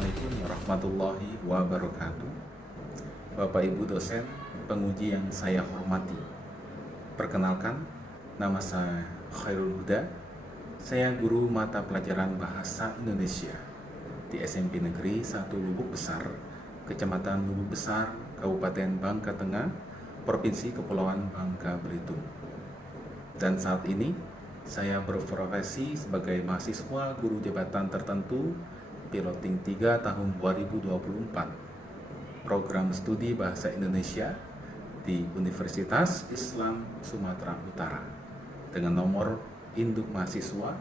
Assalamualaikum warahmatullahi wabarakatuh. Bapak Ibu dosen, penguji yang saya hormati. Perkenalkan, nama saya Khairul Huda. Saya guru mata pelajaran Bahasa Indonesia di SMP Negeri 1 Lubuk Besar, Kecamatan Lubuk Besar, Kabupaten Bangka Tengah, Provinsi Kepulauan Bangka Belitung. Dan saat ini saya berprofesi sebagai mahasiswa guru jabatan tertentu Piloting 3 tahun 2024 Program Studi Bahasa Indonesia di Universitas Islam Sumatera Utara dengan nomor induk mahasiswa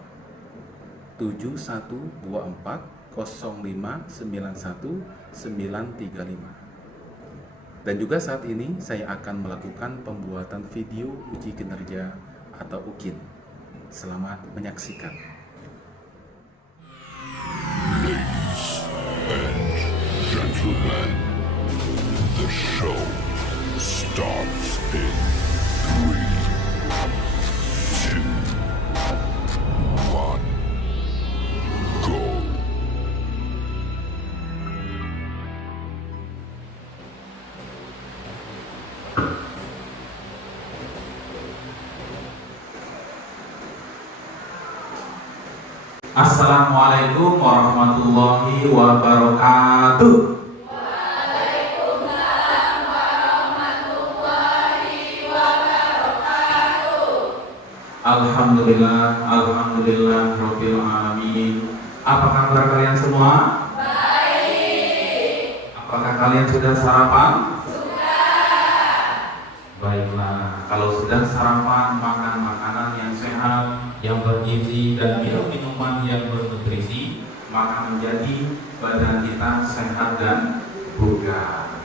71240591935. Dan juga saat ini saya akan melakukan pembuatan video uji kinerja atau UKIN. Selamat menyaksikan. Ladies and gentlemen, the show starts in 3, 2, 1, go. Assalamualaikum warahmatullahi wabarakatuh. Waalaikumsalam warahmatullahi wabarakatuh. Alhamdulillah Rabbil alamin. Apa kabar kalian semua? Baik. Apakah kalian sudah sarapan? Sudah. Baiklah, kalau sudah sarapan, makan makanan yang sehat, yang bergizi, dan minum minuman yang bernutrisi, maka menjadi badan kita sehat dan bugar.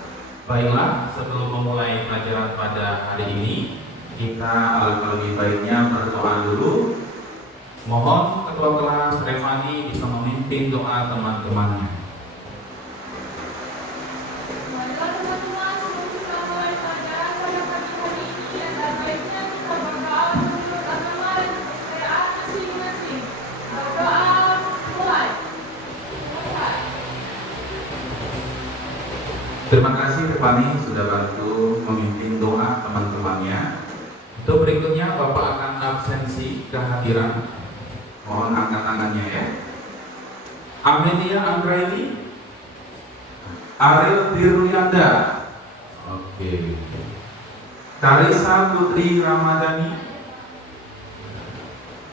Baiklah, sebelum memulai pelajaran pada hari ini, kita lebih baiknya berdoa dulu. Mohon ketua kelas Revani bisa memimpin doa teman-temannya. Marilah teman-teman sebelum kita mulai pelajaran pada pagi hari ini, ada baiknya kita berdoa menurut agama dan kepercayaan masing-masing. Berdoa mulai. Selesai. Terima kasih Revani sudah bantu memimpin doa teman-temannya. Untuk berikutnya Bapak akan absensi kehadiran. Mohon angkat tangannya ya. Amelia Anggraini, Ariel Diruyanda, oke. Karisa Putri Ramadhani,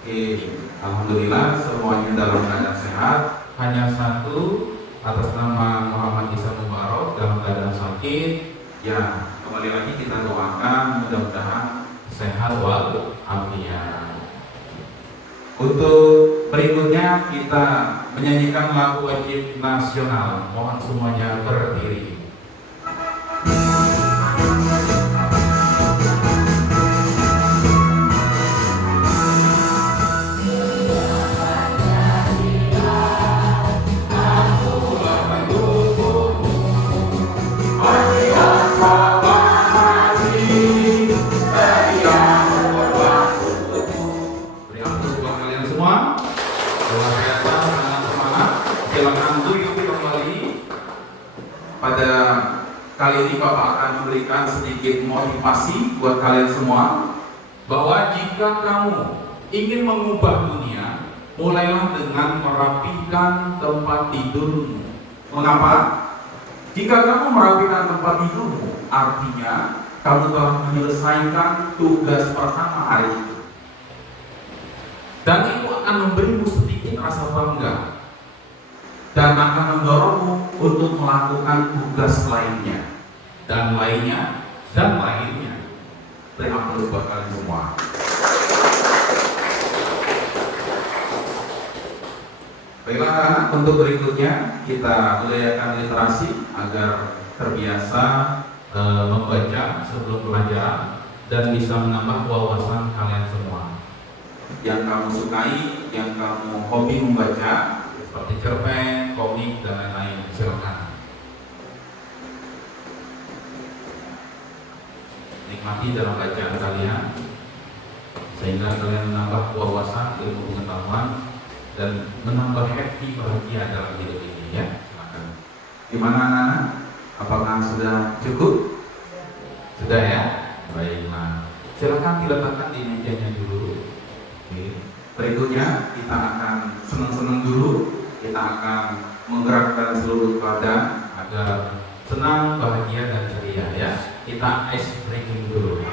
oke. Alhamdulillah semuanya dalam keadaan sehat. Hanya satu atas nama Muhammad Isa Mubarok dalam keadaan sakit. Ya, kembali lagi kita doakan mudah-mudahan sehat walafiat. Untuk berikutnya kita menyanyikan lagu wajib nasional. Mohon semuanya berdiri. Pada kali ini Bapak akan memberikan sedikit motivasi buat kalian semua bahwa jika kamu ingin mengubah dunia, mulailah dengan merapikan tempat tidurmu. Mengapa? Jika kamu merapikan tempat tidurmu, artinya kamu telah menyelesaikan tugas pertama hari itu. Dan itu akan memberimu sedikit rasa bangga dan akan mendorongmu untuk melakukan tugas lainnya dan lainnya dan lainnya. Beri aplaus buat kalian semua. Baiklah anak, untuk berikutnya kita budayakan literasi agar terbiasa membaca sebelum pelajaran dan bisa menambah wawasan kalian semua. Yang kamu sukai, yang kamu hobi membaca, seperti cerpen, komik, dan lain-lain, silakan. Nikmati dalam bacaan kalian, sehingga kalian menambah wawasan, ilmu pengetahuan, dan menambah happy, bahagia dalam hidup ini ya. Silakan. Gimana anak-anak? Apakah sudah cukup? Sudah ya? Baiklah. Silakan diletakkan di mejanya dulu. Oke. Berikutnya kita akan senang-senang dulu. Kita akan menggerakkan seluruh badan agar senang, bahagia dan ceria ya. Kita ice breaking dulu.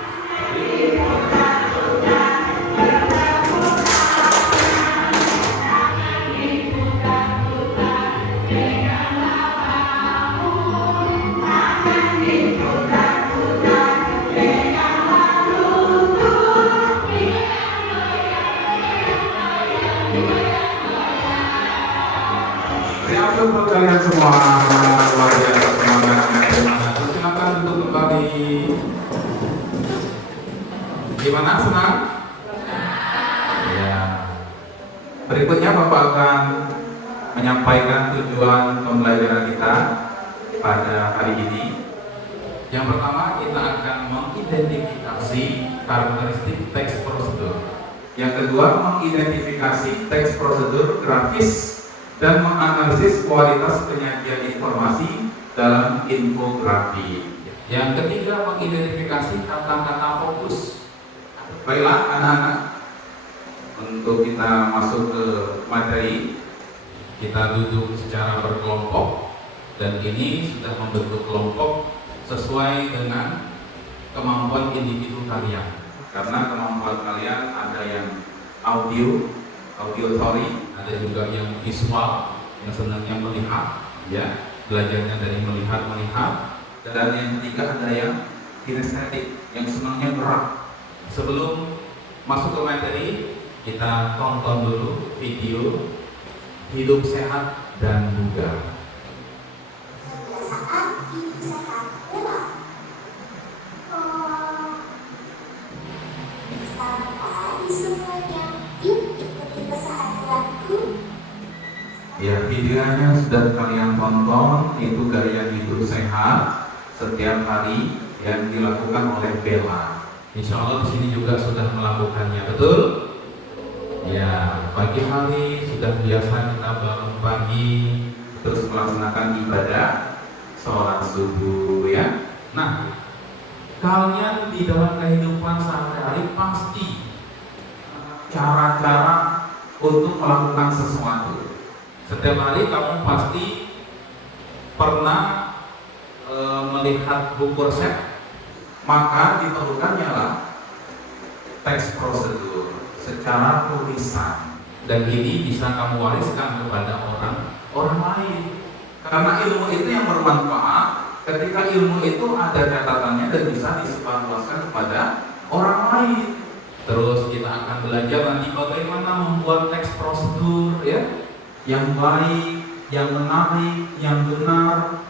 Terima buat kalian semua, luar biasa semangatnya. Silakan duduk kembali. Gimana, senang? Ya. Berikutnya Bapak akan menyampaikan tujuan pembelajaran kita pada hari ini. Yang pertama kita akan mengidentifikasi karakteristik teks prosedur. Yang kedua mengidentifikasi teks prosedur grafis dan menganalisis kualitas penyajian informasi dalam infografi. Yang ketiga mengidentifikasi kata-kata fokus. Baiklah anak-anak, untuk kita masuk ke materi, kita duduk secara berkelompok dan ini sudah membentuk kelompok sesuai dengan kemampuan individu kalian. Karena kemampuan kalian ada yang auditory, ada juga yang visual, yang senangnya melihat, ya, belajarnya dari melihat, dan yang ketiga ada yang kinestetik, yang senangnya gerak. Sebelum masuk ke materi, kita tonton dulu video Hidup Sehat dan Bugar. Saat hidup sehat memang sampai semuanya yuk ikuti keseharianku. Ya, videonya sudah kalian tonton, itu gaya hidup sehat setiap hari yang dilakukan oleh Bella. Insya Allah di sini juga sudah melakukannya, betul? Ya, pagi hari sudah biasa kita bangun pagi, terus melaksanakan ibadah sholat subuh ya. Nah, kalian di dalam kehidupan sehari-hari pasti cara-cara untuk melakukan sesuatu. Setiap hari kamu pasti pernah melihat buku resep, maka diperlukannya lah teks prosedur secara tulisan, dan ini bisa kamu wariskan kepada orang lain. Karena ilmu itu yang bermanfaat ketika ilmu itu ada catatannya dan bisa disebarluaskan kepada orang lain. Terus kita akan belajar nanti bagaimana membuat teks prosedur ya, yang baik, yang menarik, yang benar,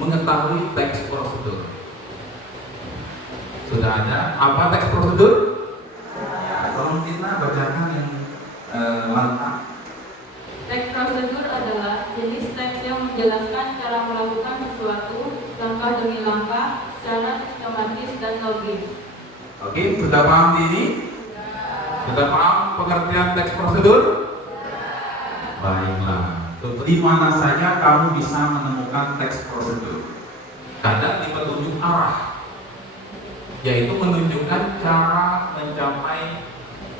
mengetahui teks prosedur. Sudah ada apa teks prosedur? Ya, tolong kita bacakan yang lengkap. Teks prosedur adalah jenis teks yang menjelaskan cara melakukan sesuatu langkah demi langkah secara sistematis dan logis. Oke, sudah paham ini? Sudah paham pengertian teks prosedur? Baiklah. Di mana saja kamu bisa menemukan teks prosedur? Kadang di petunjuk arah, yaitu menunjukkan cara mencapai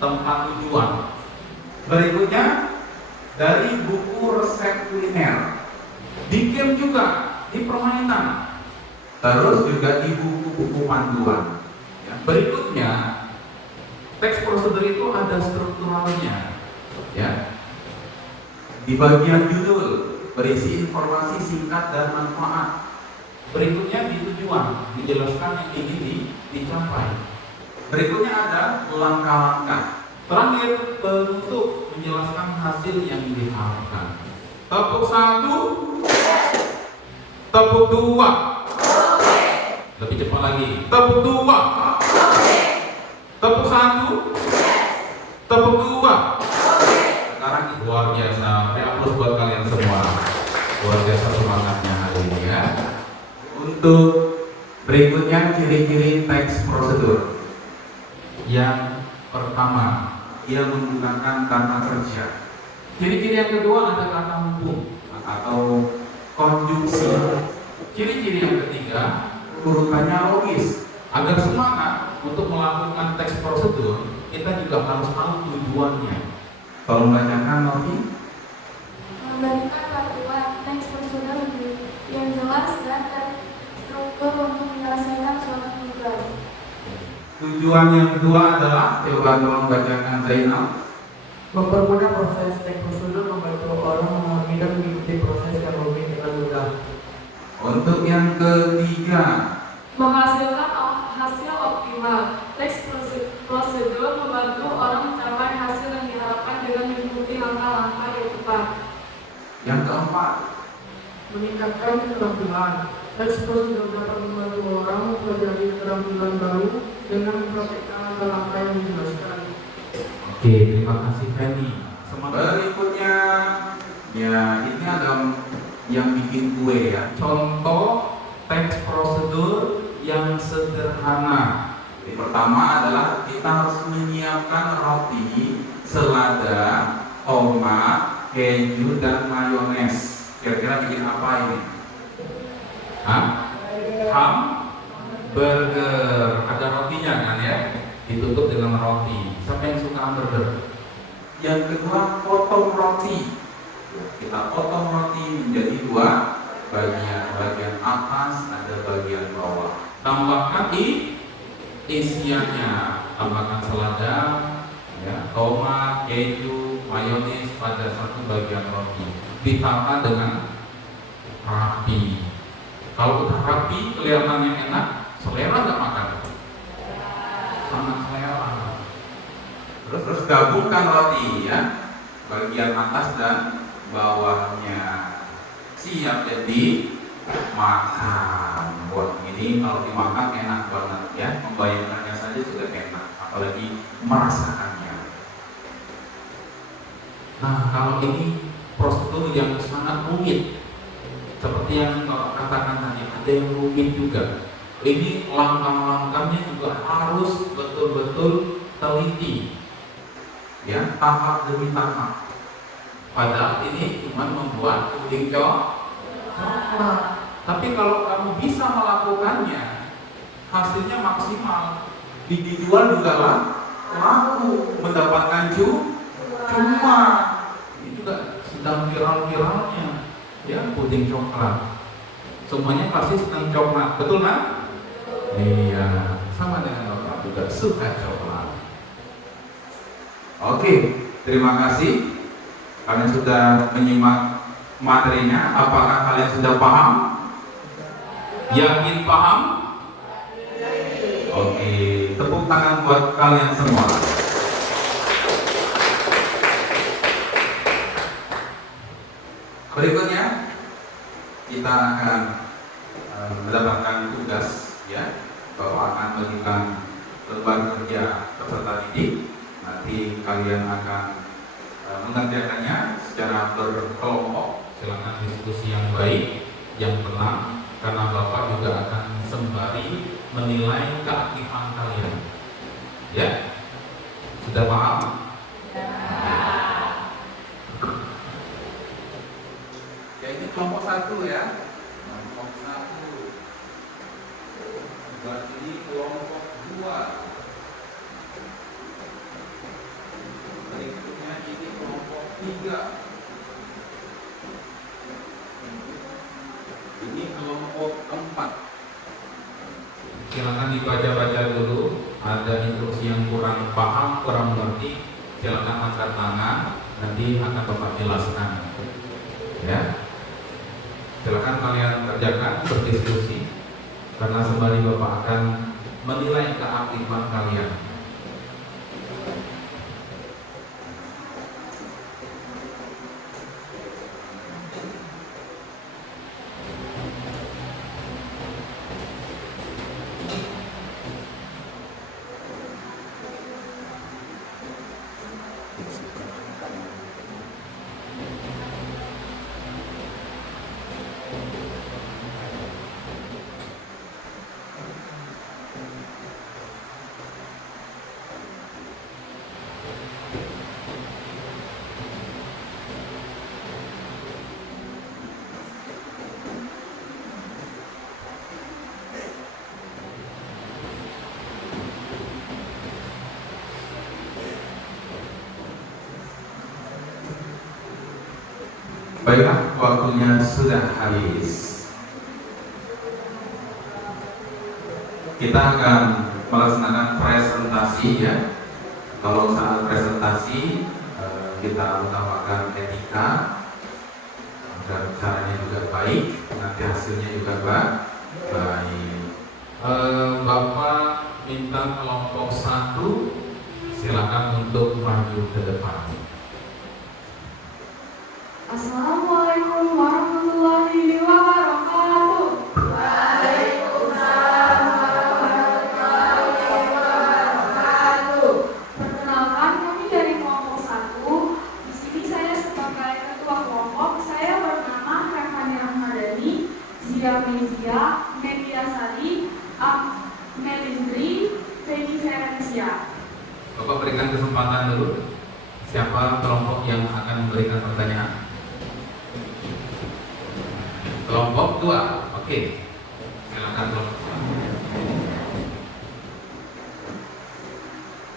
tempat tujuan. Berikutnya dari buku resep kuliner, di game juga, di permainan, terus juga di buku-buku panduan. Berikutnya teks prosedur itu ada strukturalnya, ya. Di bagian judul berisi informasi singkat dan manfaat. Berikutnya di tujuan, dijelaskan yang ingin dicapai. Berikutnya ada langkah-langkah. Terakhir penutup, menjelaskan hasil yang diharapkan. Tepuk 1, tepuk 2, lebih cepat lagi. Tepuk 2, tepuk 1, tepuk 2. Sekarang luar biasa. Aplaus buat kalian semua. Luar biasa semangatnya hari ini ya. Untuk berikutnya ciri-ciri teks prosedur. Yang pertama, ia menggunakan kata kerja. Ciri-ciri yang kedua ada kata hubung atau konjungsi. urutannya logis. Agar semangat untuk melakukan teks prosedur, kita juga harus tahu tujuannya. Tolong bacakan, Novi. Memberikan bantuan teks prosedur yang jelas dan terstruktur untuk menyelesaikan suatu tugas. Tujuan yang kedua adalah, coba tolong bacakan Zainal. Mempermudah proses teks prosedur, membantu orang memahami dan mengikuti proses yang rumit dengan mudah. Untuk yang ketiga, Menghasilkan hasil optimal. Teks prosedur membantu orang mencapai hasil yang diharapkan dengan mengikuti langkah-langkah yang tepat. yang keempat, Meningkatkan keterampilan. Teks prosedur dapat membantu orang mempelajari keterampilan baru dengan mempraktikkan langkah-langkah yang dijelaskan. Oke, terima kasih Feni. berikutnya, ya ini ada yang bikin kue ya. Contoh teks prosedur yang sederhana. Jadi, pertama adalah kita harus menyiapkan roti, selada, tomat, keju, dan mayones. Kira-kira bikin apa ini? Hamburger. Ada rotinya kan ya? Ditutup dengan roti. Siapa yang suka hamburger? Yang kedua, potong roti. Kita potong roti menjadi dua bagian. Bagian atas ada bagian bawah. Tambahkan isiannya. Tambahkan selada, ya, tomat, keju, mayones pada satu bagian roti. Ditata dengan rapi. Kalau udah rapi, kelihatannya enak, selera nggak makan? Sangat selera. Terus gabungkan roti ya, bagian atas dan bawahnya. Siap jadi makan. Buat ini kalau dimakan enak banget ya, membayangkannya saja sudah enak, apalagi merasakannya. Nah, kalau ini prosedur yang sangat rumit, seperti yang Bapak katakan tadi, ada yang rumit juga. Ini langkah-langkahnya juga harus betul-betul teliti, Ya, tahap demi tahap. padahal ini cuma membuat puding coklat. Tapi kalau kamu bisa melakukannya, hasilnya maksimal. Dijual juga laku, mendapatkan cuma. Ini juga sedang viral-viralnya, ya, puding coklat. Semuanya pasti senang coklat, betul kan? Iya, sama dengan Bapak juga suka coklat. Oke, terima kasih. Kalian sudah menyimak materinya. Apakah kalian sudah paham? Yakin paham? Oke, tepuk tangan buat kalian semua. Berikutnya kita akan mendapatkan tugas ya, bahwa akan memberikan beban kerja peserta didik. Nanti kalian akan mengerjakannya secara berkelompok. Silakan diskusi yang baik, yang tenang, karena Bapak juga akan sembari menilai keaktifan kalian. Ya, sudah paham? Ya, ini kelompok 1 ya. Kelompok 1. Berarti kelompok 2. Berikutnya ini kelompok 3. Ini kelompok 4. Silakan dibaca-baca dulu. Ada instruksi yang kurang paham, kurang mengerti, silakan angkat tangan. Nanti akan Bapak jelaskan. Ya, silakan kalian kerjakan, berdiskusi, karena sembari Bapak akan menilai keaktifan kalian. Baiklah, waktunya sudah habis. Kita akan melaksanakan presentasi ya. Kalau saat presentasi kita utamakan etika agar caranya juga baik, nanti hasilnya juga baik. Bapak minta kelompok 1 silakan untuk maju ke depan. Assalamualaikum warahmatullahi wabarakatuh. Waalaikumsalam warahmatullahi wabarakatuh. Perkenalkan, kami dari kelompok 1. Di sini saya sebagai ketua kelompok. Saya bernama Revani Ahmadani, Zia Mezia, Media Sari, Melindri, Feni Ferencia. Bapak berikan kesempatan dulu. Siapa kelompok yang akan memberikan pertanyaan? Kelompok 2, oke. Silakan kelompok 2.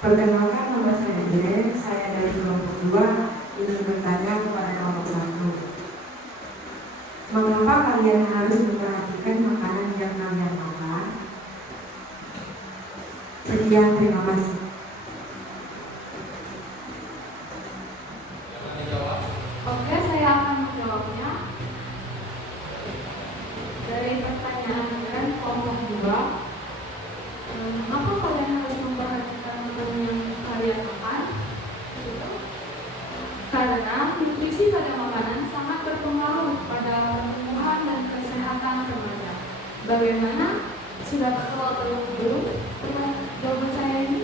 Perkenalkan, nama saya Jen, saya dari kelompok 2 ingin bertanya kepada kelompok 1. Mengapa kalian harus memperhatikan makanan yang kalian makan? Sekian, terima kasih. Oke, saya akan menjawabnya. Dari pertanyaan dan kelompok 2, mengapa kalian harus memperhatikan makanan yang kalian makan? Karena nutrisi pada makanan sangat berpengaruh pada pertumbuhan dan kesehatan remaja. Bagaimana? Sudah tahu atau belum? Jawaban saya ini?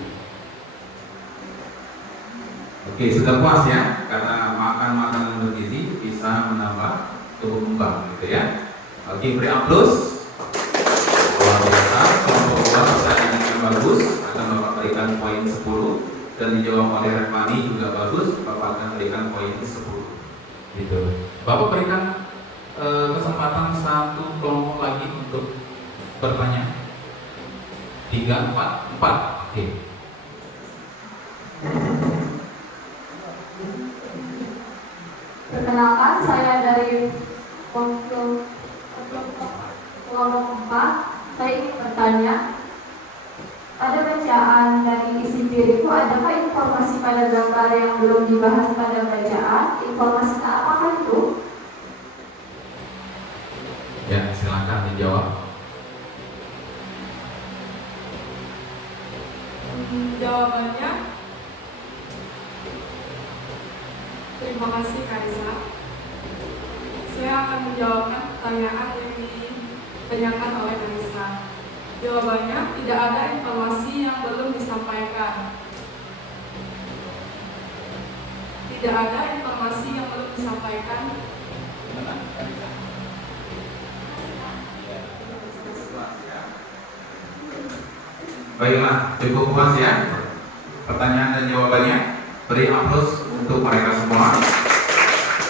Oke, sudah puas ya? Karena makan makanan bergizi bisa menambah tubuh kembang gitu ya. Oke, beri aplaus. Luar biasa, kelompok 2 pertanyaan yang bagus, akan Bapak berikan poin 10 dan dijawab oleh Revani juga bagus, Bapak akan berikan poin 10. Gitu. Bapak berikan kesempatan 1 kelompok lagi untuk bertanya. 3, 4. Oke. Perkenalkan, saya dari kelompok 4. Saya ingin bertanya, pada bacaan dari isi piringku, adakah informasi pada gambar yang belum dibahas pada bacaan? Informasinya apakah itu? Ya, silakan dijawab. Jawabannya, terima kasih Kaisa. Saya akan menjawabkan pertanyaan yang ditanyakan oleh Kaisa. Jawabannya, tidak ada informasi yang belum disampaikan. Tidak ada informasi yang belum disampaikan. Baiklah, cukup puas ya pertanyaan dan jawabannya. Beri aplaus untuk mereka semua.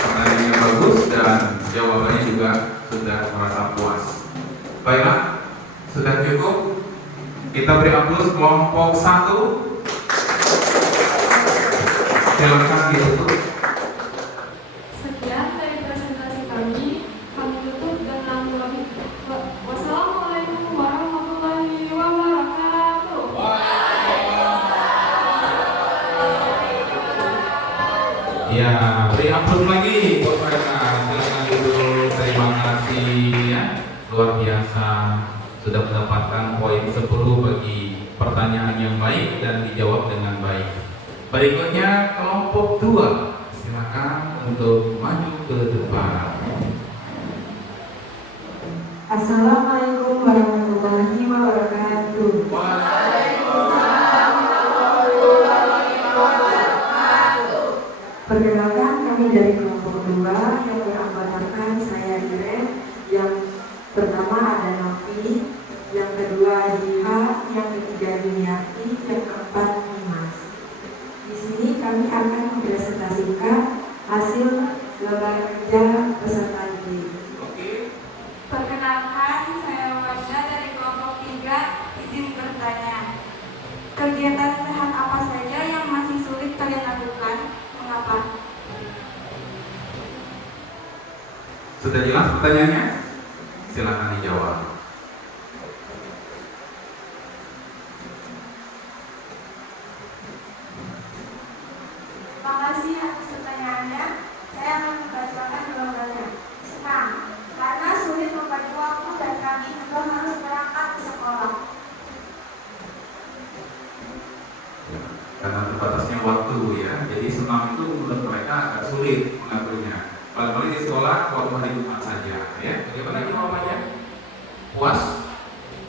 Pertanyaannya bagus dan jawabannya juga sudah merasa puas. Baiklah, sudah cukup. Kita beri aplaus kelompok 1. Silakan ditutup. Sekian dari presentasi kami. Kami tutup dengan wassalamualaikum warahmatullahi wabarakatuh. Ya, beri aplaus lagi buat mereka. Silakan duduk. Terima kasih ya. Luar biasa. Sudah mendapatkan poin 10 bagi pertanyaan yang baik dan dijawab dengan baik. Berikutnya kelompok 2. Silakan untuk maju ke depan. Assalamualaikum warahmatullahi wabarakatuh. Perkenalkan, kami dari kelompok 2 yang beranggotakan saya Iren, yang pertama ada Novi, yang kedua Diha, yang ketiga Duniati, yang keempat Dimas. Di sini kami akan mempresentasikan hasil gambar kerja peserta didik. Perkenalkan, saya Wanda dari kelompok 3. Izin bertanya, kegiatan sehat apa saja yang masih sulit kalian lakukan? Mengapa? Sudah jelas pertanyaannya? Silakan dijawab. Makasih atas pertanyaannya. Saya akan membacakan jawabannya. Senang, karena sulit membagi waktu dan kami juga harus berangkat ke sekolah. Ya, karena terbatasnya waktu ya, jadi senam itu menurut mereka agak sulit mengaturnya. Paling-paling di sekolah waktu hari Jumat saja. Ya, bagaimana jawabannya? Puas?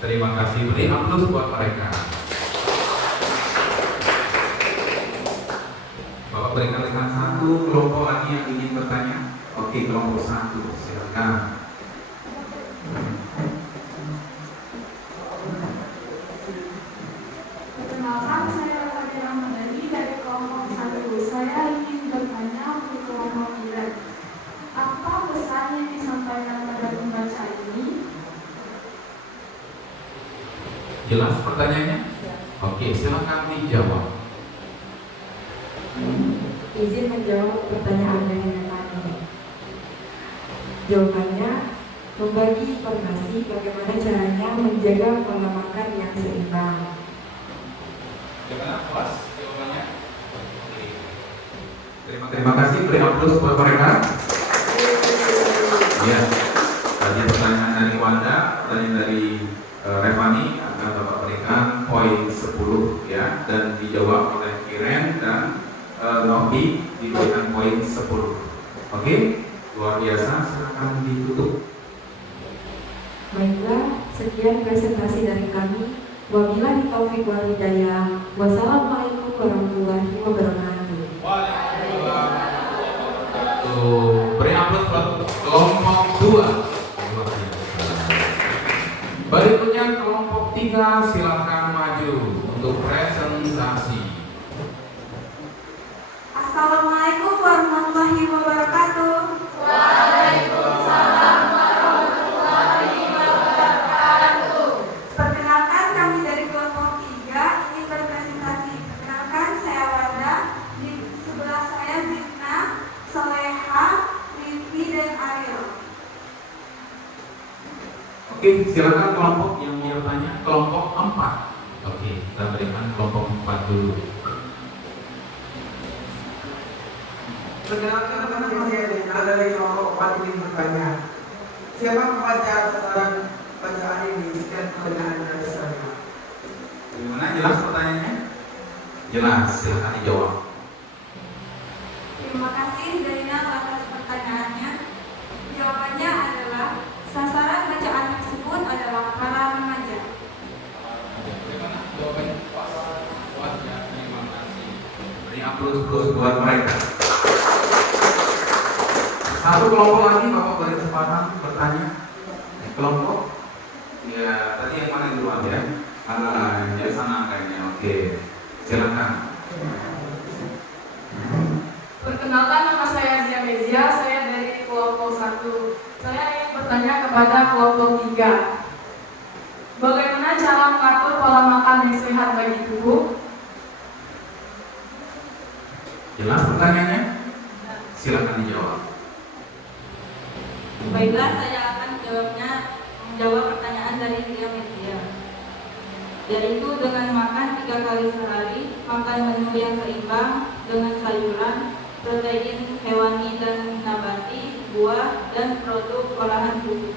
Terima kasih. Beri aplaus buat mereka. Bapak berikan dengan satu kelompok lagi yang ingin bertanya. Oke, kelompok satu, silakan. Perkenalkan, saya Fadil Ramadhani dari kelompok 1. Saya ingin bertanya untuk kelompok 3. Apa pesan yang disampaikan pada pembaca ini? Jelas pertanyaannya? Oke, silakan dijawab. Izin menjawab pertanyaan dari Revani. Jawabannya, membagi informasi bagaimana caranya menjaga pola makan yang seimbang. Bagaimana puas jawabannya? Oke. Terima kasih, beri aplaus buat mereka. Ya, tadi pertanyaan dari Wanda, pertanyaan dari Revani akan Bapak berikan poin 10 ya, dan dijawab oleh Kiren dan Novi diberikan poin 10. Oke, luar biasa. Silakan ditutup. Baiklah, sekian presentasi dari kami. Wabillahi taufiq wal hidayah. Wassalamualaikum warahmatullahi wabarakatuh. Beri aplaus buat kelompok 2. Luar biasa. Berikutnya kelompok 3, silakan maju untuk presentasi. Assalamualaikum warahmatullahi wabarakatuh. Waalaikumsalam warahmatullahi wabarakatuh. Perkenalkan, kami dari kelompok 3 ingin berpresentasi. Perkenalkan, saya Wanda. Di sebelah saya Zidna, Soleha, Livi, dan Ariel. Oke, silakan kelompok yang mau bertanya, kelompok 4. Oke, kita berikan kelompok 4 dulu. Perkenalkan, nama saya Zena dari kelompok 4 ingin bertanya. Siapa pembaca sasaran bacaan ini dan pertanyaan dari saya? Bagaimana, jelas pertanyaannya? Jelas, silakan dijawab. Terima kasih Zainal atas pertanyaannya. Jawabannya adalah sasaran bacaan tersebut adalah para remaja. Bagaimana jawabannya? Puas ya, terima kasih. Beri aplaus buat mereka. Satu kelompok lagi, Bapak beri kesempatan bertanya. Kelompok? Ya, tadi yang mana duluan ya? Yang sana kayaknya. Oke, silakan. Perkenalkan, nama saya Zia Mezia, saya dari kelompok 1. Saya ingin bertanya kepada kelompok 3. Bagaimana cara mengatur pola makan yang sehat bagi tubuh? Jelas pertanyaannya? Silakan dijawab. Baiklah, saya akan menjawab pertanyaan dari Zia Media. Yaitu dengan makan 3 kali sehari, makan menu yang seimbang dengan sayuran, protein hewani dan nabati, buah, dan produk olahan susu.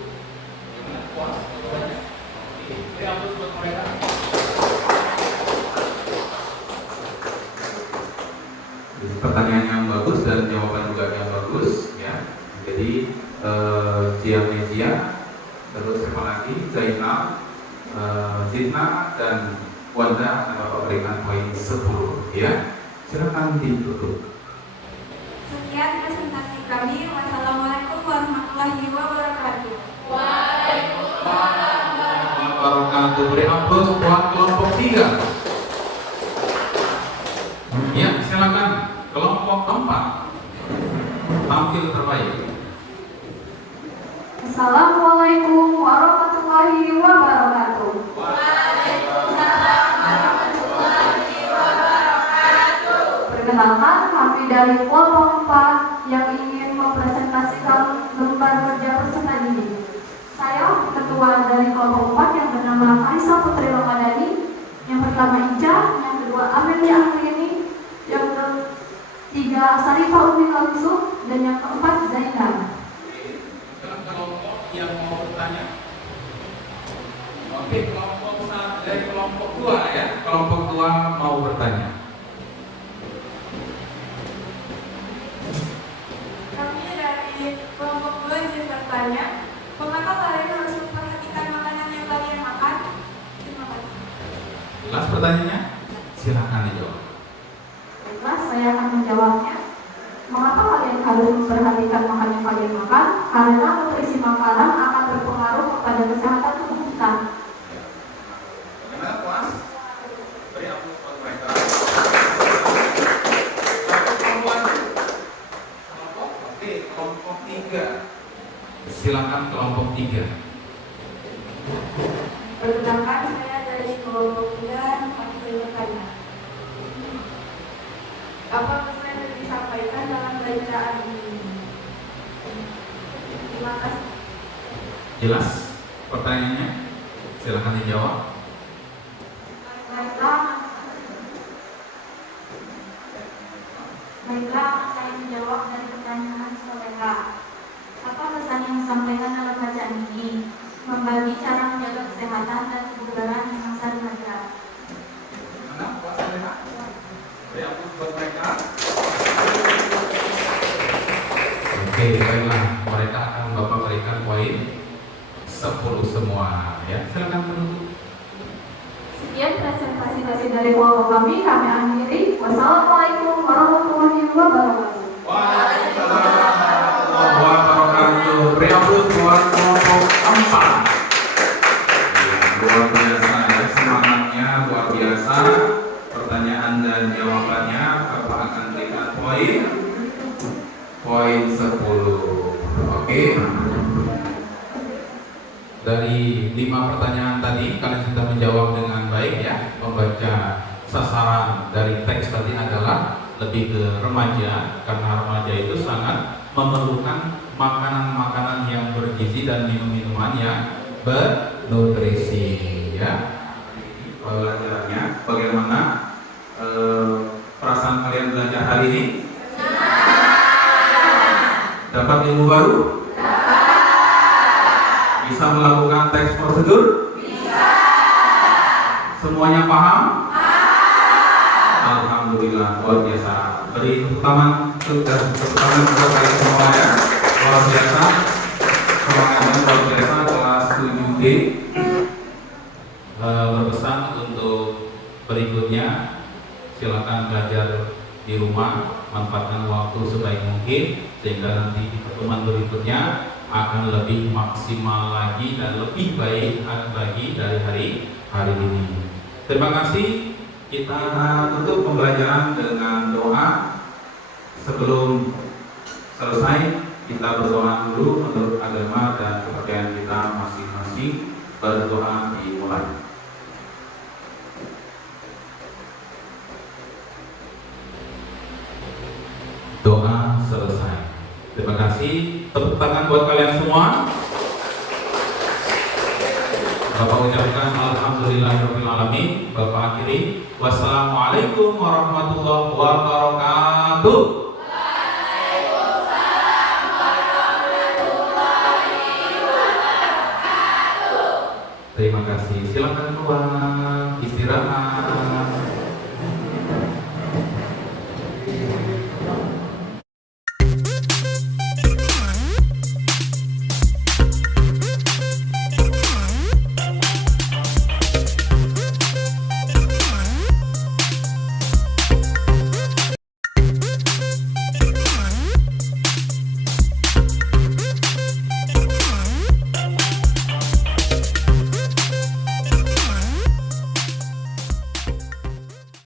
Pertanyaan yang bagus dan jawaban juga yang bagus ya. Jadi Zia Media, terus siapa lagi? Zainal, Zidna, dan Wanda akan Bapak berikan poin 10 ya. Silakan ditutup. Sekian presentasi kami. Wassalamualaikum warahmatullahi wabarakatuh. Waalaikumsalam warahmatullahi wabarakatuh. Beri aplaus buat kelompok 3. Ya, silakan kelompok 4 tampil terbaik. Assalamualaikum warahmatullahi wabarakatuh. Waalaikumsalam warahmatullahi wabarakatuh. Perkenalkan, kami dari kelompok 4 yang ingin mempresentasikan lembar kerja pertama Ica, yang kedua Amelia Angrini, yang ketiga Sarifah Umi Langsung, dan yang keempat Zainal. Kelompok yang mau bertanya. Oke, dari kelompok 2 ya. Kelompok 2 mau bertanya. Kami dari kelompok 2 ingin bertanya, mengapa kalian harus memperhatikan makanan yang kalian makan? Terima kasih. Jelas pertanyaannya? Silakan dijawab. Baiklah, saya akan menjawabnya. Mengapa kalian harus memperhatikan makanan yang kalian makan? Karena nutrisi makanan akan berpengaruh kepada kesehatan tubuh kita. Bagaimana puas? Beri aplaus buat mereka. Kelompok? Oke, kelompok 3. Silakan kelompok 3. Perkenalkan, saya dari kelompok 3 masih bertanya. Apa pesan yang disampaikan dalam bacaan ini? Terima kasih. Jelas pertanyaannya? Silakan dijawab. Baiklah, saya menjawab dari pertanyaan saudara. Apa pesan yang disampaikan dalam bacaan ini? Membagi cara menjaga kesehatan dan kebugaran di masa remaja. Mana puas mereka? Beri aplaus buat mereka. Oke, baiklah. Mereka akan Bapak berikan poin 10 semua ya. Silakan menutup. Sekian presentasi dari kelompok kami akhiri. Wassalamualaikum warahmatullahi wabarakatuh. Waalaikumsalam warahmatullahi wabarakatuh. Beri aplaus buat kelompok 4. Ya, luar biasa ya, semangatnya luar biasa. Pertanyaan dan jawabannya Bapak akan berikan poin 10. Oke. Dari 5 pertanyaan tadi kalian sudah menjawab dengan baik ya. Membaca sasaran dari teks tadi adalah lebih ke remaja, karena remaja itu sangat memerlukan makanan-makanan yang bergizi dan minum-minuman yang bernutrisi ya. Pelajarannya bagaimana perasaan kalian belajar hari ini? Dapat ilmu baru? Bisa melakukan teks prosedur? Bisa. Semuanya paham? Alhamdulillah, luar biasa. Beri tepuk tangan buat kalian semua ya. Luar biasa. Semangatnya luar biasa. Kelas 7D berpesan untuk berikutnya silakan belajar di rumah, manfaatkan waktu sebaik mungkin sehingga nanti di pertemuan berikutnya akan lebih maksimal lagi dan lebih baik lagi dari hari ini. Terima kasih. Kita tutup pembelajaran dengan doa. Sebelum selesai, kita berdoa dulu menurut agama dan kepercayaan kita masing-masing. Berdoa dimulai. Doa selesai. Terima kasih. Tepuk tangan buat kalian semua. Bapak ucapkan alhamdulillahirabbil alamin. Bapak akhiri. Wassalamualaikum warahmatullahi wabarakatuh. Waalaikumsalam warahmatullahi wabarakatuh. Terima kasih. Silakan keluar.